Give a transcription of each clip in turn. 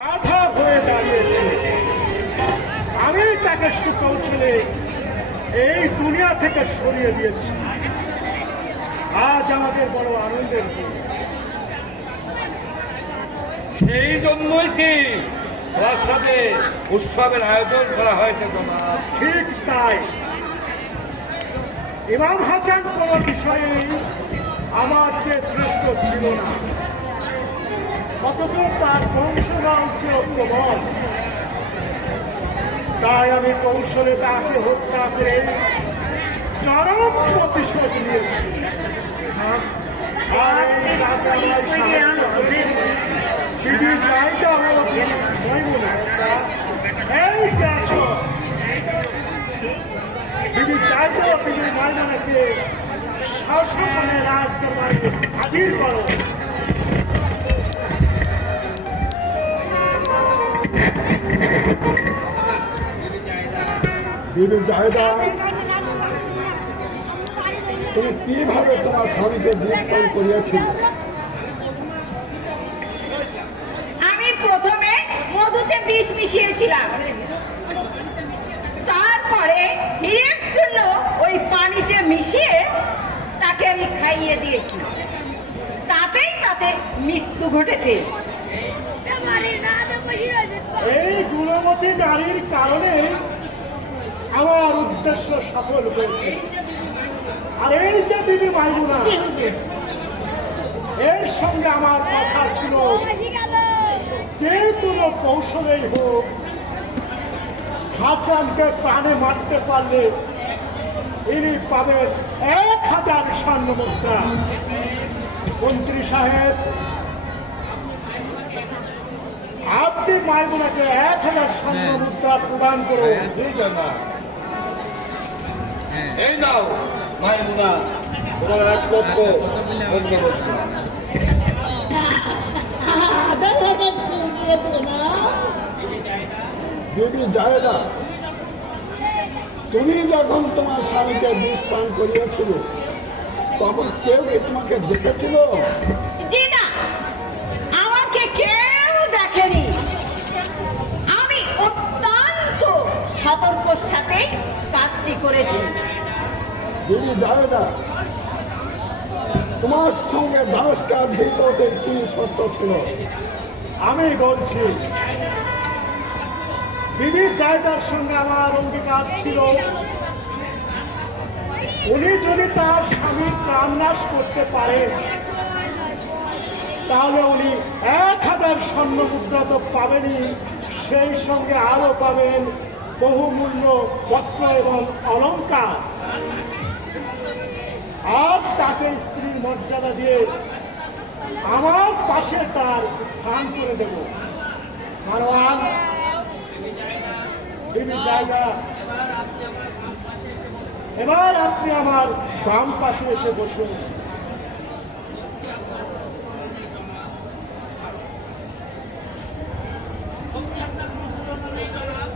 বাধা হয়ে দাঁড়িয়েছে। আমি তাকে সুকৌশলে এই দুনিয়া থেকে সরিয়ে দিয়েছি। আজ আমাদের বড় আনন্দের দিন। সেই জন্যই কি প্রাসাদে উৎসবের আয়োজন করা হয়েছে জনাব? ঠিক তাই। ইমাম হাসান কোন বিষয়ে আমার চেয়ে শ্রেষ্ঠ ছিল না, অথচ তার বংশধর ছিল প্রবল। তাই আমি কৌশলে তাকে হত্যা করে চরম প্রতিশোধ নিয়েছি। আর এই রাজারাই সাহায্য করেছে। দিদি যাইটা হলো ময়মুনা। এই দেখো, দিদি চাইতো দিদি ময়মুনাকে শাসনে রাজদরবারে হাজির করো। বিবি জাহেদা, তুমি কিভাবে তোমার স্বামীকে বিষ পান করিয়াছিলে? আমি প্রথমে মধুতে বিষ মিশিয়েছিলাম, তারপরে হীরের জন্য ওই পানিতে মিশিয়ে তাকে আমি খাইয়ে দিয়েছি। তাতে মৃত্যু ঘটেছে। এই গুণবতী নারীর কারণে আমার উদ্দেশ্য সফল হয়েছে। আর এই যে বিবি মাইমুনা, এর সঙ্গে আমার কথা ছিল যে কোনো কৌশলেই হোক হাসানকে প্রাণে মারতে পারলে ইনি পাবেন 1000 স্বর্ণ মুদ্রা। মন্ত্রী সাহেব, আপনি মাইমুনাকে 1000 স্বর্ণ মুদ্রা প্রদান করুন। জি জনাব। এই নাও মাইমুনা, তোমার 1 লক্ষ ধন্যবাদ। বিবি জাহেদা, তুমি যখন তোমার স্বামীকে বিষ পান করিয়াছিলে তখন কেউ কি তোমাকে দেখেছিল? জি না, আমাকে কেউ দেখেনি। আমি অত্যন্ত সতর্কর সাথে কাজটি করেছি। বিবি জাহেদা, তোমার সঙ্গে দারস্কাধিপতির কি শর্ত ছিল? আমি বলছি, বিবি জায়দার সঙ্গে আমার অঙ্গীকার ছিল, উনি যদি তার স্বামীর প্রাণ নাশ করতে পারেন তাহলে উনি 1000 স্বর্ণ মুদ্রা তো পাবেনই, সেই সঙ্গে আরো পাবেন বহুমূল্য বস্ত্র এবং অলংকার। আর তাকে স্ত্রীর মর্যাদা দিয়ে আমার পাশে তার স্থান করে দেব। মারওয়ান, বিবি জায়গা, এবার আপনি আমার বাম পাশে এসে বসুন।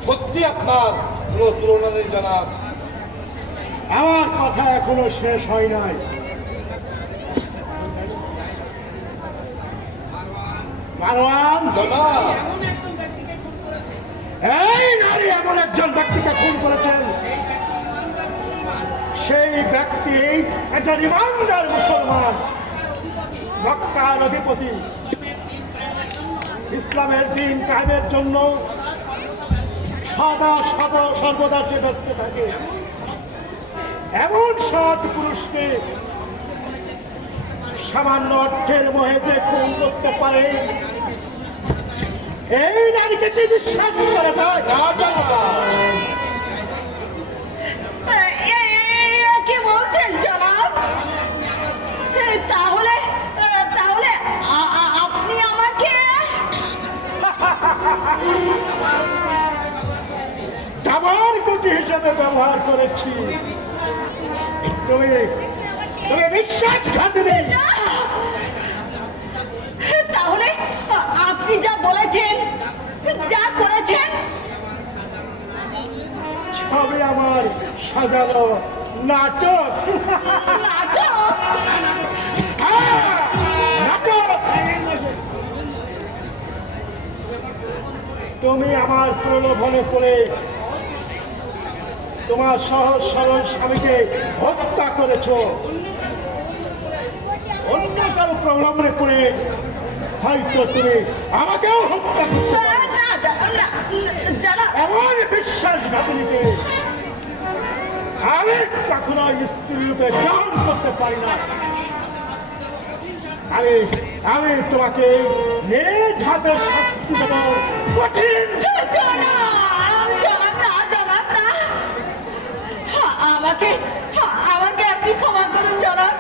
সত্যি আপনার কোনো তুলনা নেই জনাব। আমার কথা এখনো শেষ হয় নাই। মারওয়ান, জনাব, এই নারী এমন একজন ব্যক্তিকে খুন করেছেন, সেই ব্যক্তি একটা ইমানদার মুসলমান, মক্কার অধিপতি, ইসলামের দিন কায়েমের জন্য সর্বদা যে ব্যস্ত থাকে। এমন সৎ পুরুষকে সামান্য অর্থের মোহে যে খুন করতে পারে, এই নারীকে কি বিশ্বাস করা যায়? না জনাব। কি বলছেন জনাব? তাহলে আপনি আমাকে দাবার গুটি হিসেবে ব্যবহার করেছি। তুমি বিশ্বাসঘাতী। তাহলে আপনি যা বলেছেন, যা করেছেন, সবই আমার সাজানো নাটক। নাটক। নাটক। তুমি আমার প্রলোভনে পড়ে তোমার সহজ সরল স্বামীকে হত্যা করেছো। অন্য কারো প্রলোভনে পড়ে হয়তো তুমি আমাকেও হত্যা করতে পারো। না, না, জনাব, এমন বিশ্বাসঘাতনীকে আমি কখনো স্ত্রী রূপে গ্রহণ করতে পারি না। আমি তোমাকে নিজ হাতে শাস্তি দেব, কঠিন আমাকে আমাকে আপনি ক্ষমা করুন জনাব,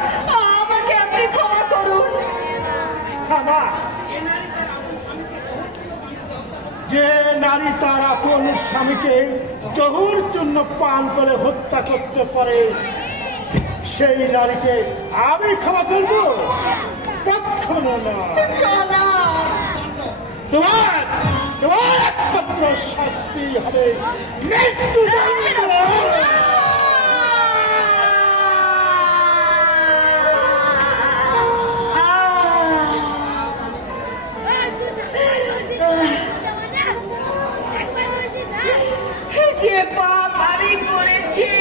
আমাকে আপনি ক্ষমা করুন। ক্ষমা। যে নারী তার আপন স্বামীকে জহুর জন্য পান করে হত্যা করতে পারে, সেই নারীকে আমি ক্ষমা করব? কখনো না। তোমার তোমার একমাত্র শাস্তি হবে মৃত্যুদণ্ড। যে পাপ আমি করেছি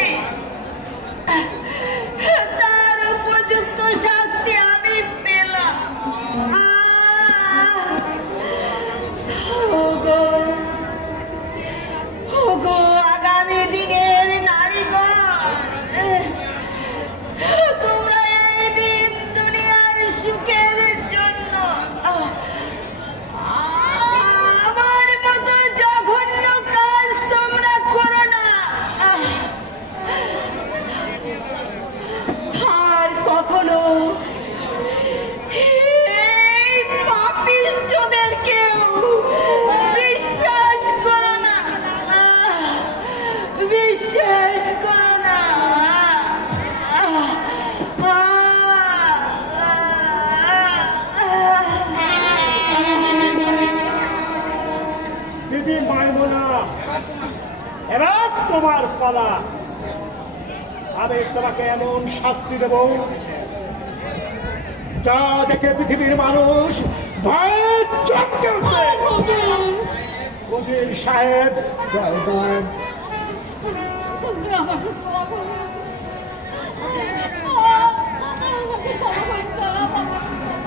তার উপযুক্ত শাস্তি আমি পেলাম। ওগো, ওগো আগামী দিনের নারীগণ, তোমরা এই দিন দুনিয়ার সুখের জন্য আমার মতো জঘন্য কাজ তোমরা করো না। আর কখনো এই পাপিষ্ঠদেরকেও বিশ্বাস করো না, বিশ্বাস করো না। দিদি মাইমুনা, এবার তোমার পালা। আমি তোমাকে এমন শাস্তি দেব যা দেখে পৃথিবীর মানুষ ভয়ে চমকে উঠবে। উজির সাহেব, জয়দার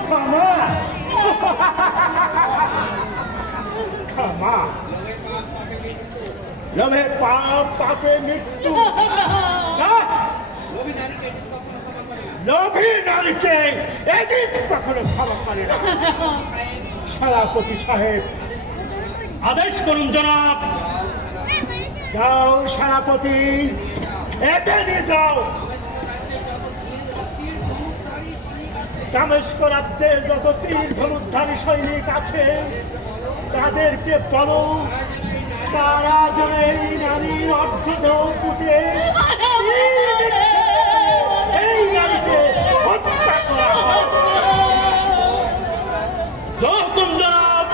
ক্ষমা ক্ষমা। লোভে পাপ, পাপে মৃত্যু। না, লোভী নারীকে এদিক কখনো ক্ষমা করে না। সেনাপতি সাহেব, আদেশ করুন জনাব। যাও সেনাপতি, এতে নিয়ে যাও। দামেস্ক রাজ্যে যত তীর ধনুধারী সৈনিক আছে তাদেরকে বলো তারা যেন এই নারীর অর্ধদেহ পুঁতে এই নারীকে হত্যা করা হয়। যখন জনাব।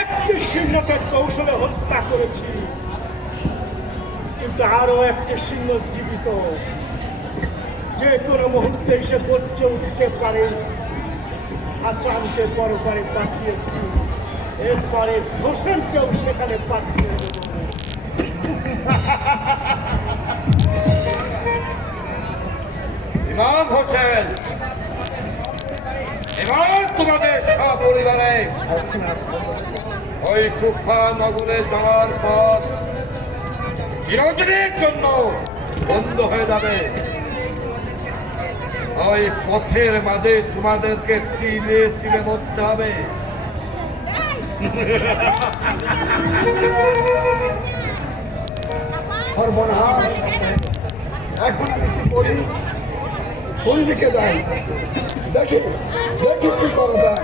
একটি সিংহকে কৌশলে হত্যা করেছি, কিন্তু আরো একটি সিংহ জীবিত, যে কোনো মুহূর্তে এসে গর্জে উঠতে পারে। হাসানকে পরপারে পাঠিয়েছি, এরপরে হোসেনকেও সেখানে পাঠিয়ে দেব। ইমাম হোসেন, এবার তোমাদের সপরিবারে ওই কুফা নগরে যাওয়ার পথ চিরদিনের জন্য বন্ধ হয়ে যাবে। ওই পথের মাঝে তোমাদেরকে তিলে তিলে মরতে হবে। সর্বনাশ, এখন আমি কি করি? কোন দিকে যাই? দেখি দেখি কি করা যায়।